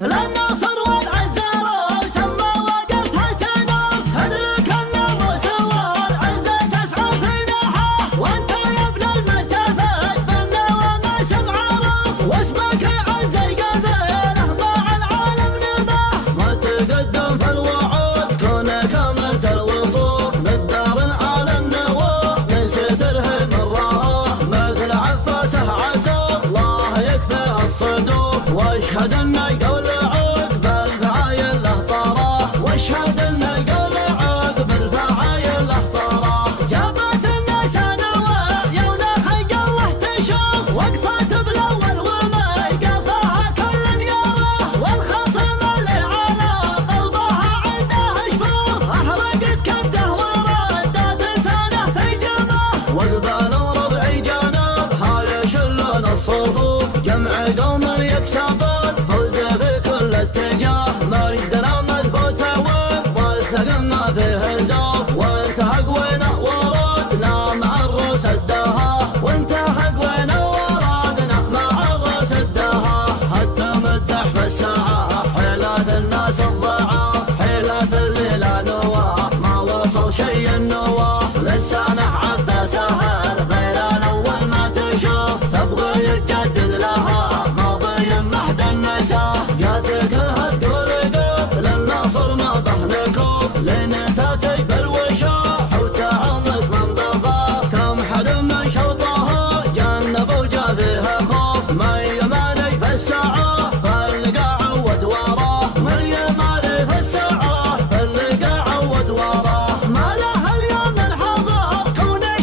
للنصر والعزة سما وقفها تنوف تدرك الناموس والعزة تسعى في نحاه وانت يا ابن الملتفت بالنواميس معروف واسمك عز القبيله مع العالم نباه ما تقدم في الوعود كونك كملت الوصول للدار العالم نواه من ستره من راه مثل عفاسه عسى الله يكفي الصدور واشهد ان القول عود بالفعايل له طراه واشهد ان القول عود بالفعايل له طراه جابت الناس نواه يونا خلق الله تشوف وقفت بالاول وما يقفها كل يومه والخصم اللي على قلبها عنده جفوف احرقت كبده وردت لسانه في جمه وقبال وربعي جانب هاي يشلون الصفوف جمع قوم يكسبون فوز في كل اتجاه ما يقدر مذبوته والثقل ما فيه زوف وانت حق وين وردنا مع الروس الدها وانت حق وين وردنا مع الروس الدها حتى مدح في الساعة حيلات الناس الضعاف حيلات اللي لا نواه ما وصل شي النواه لسانه عفا سهل غير الاول ما تشوف تبغى يتجدد لها ماضي محد النساه جاتك لها تقول قف للنصر ما بحنكوف لين تاتي بالوشاح وتعمس من ضفاه كم حد من شوطها جنب وجا فيها خوف ما يماني في الساعة فاللقى عود وراه ما يماني في الساعة فاللقى عود وراه ما له اليوم الحظر كونه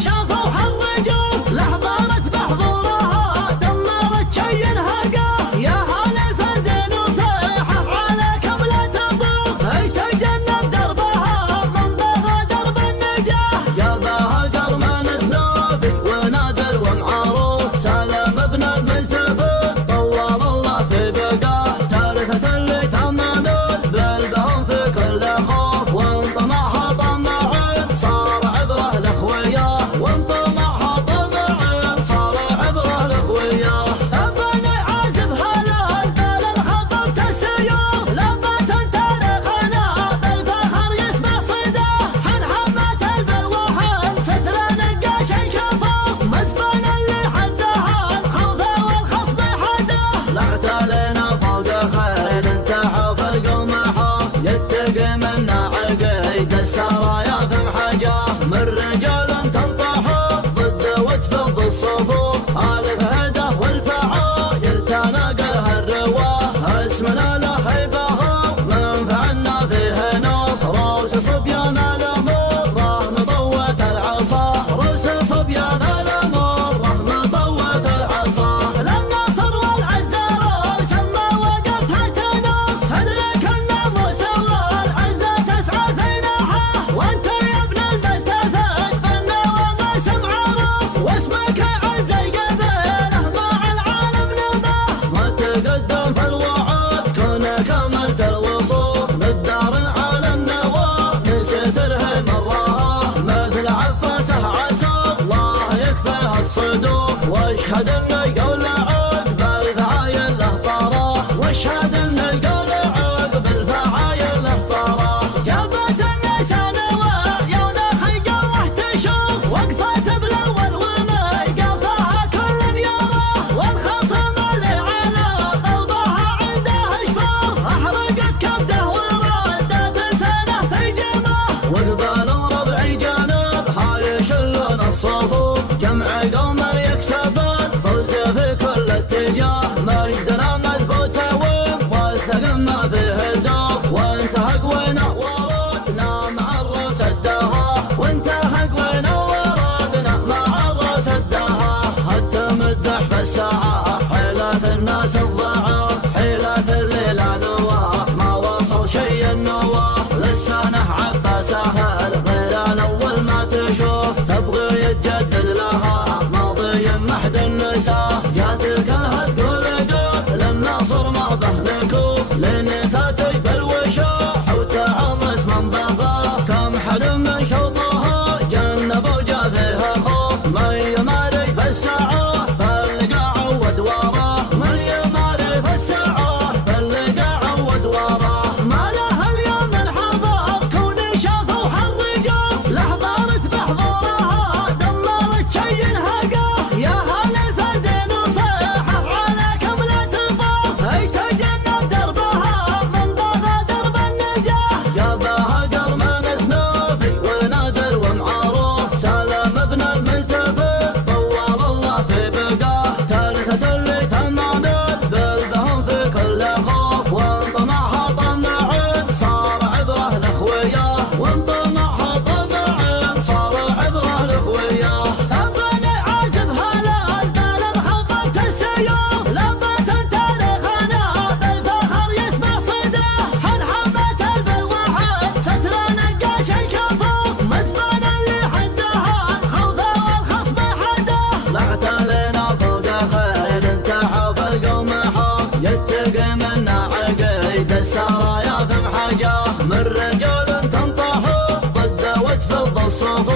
صغار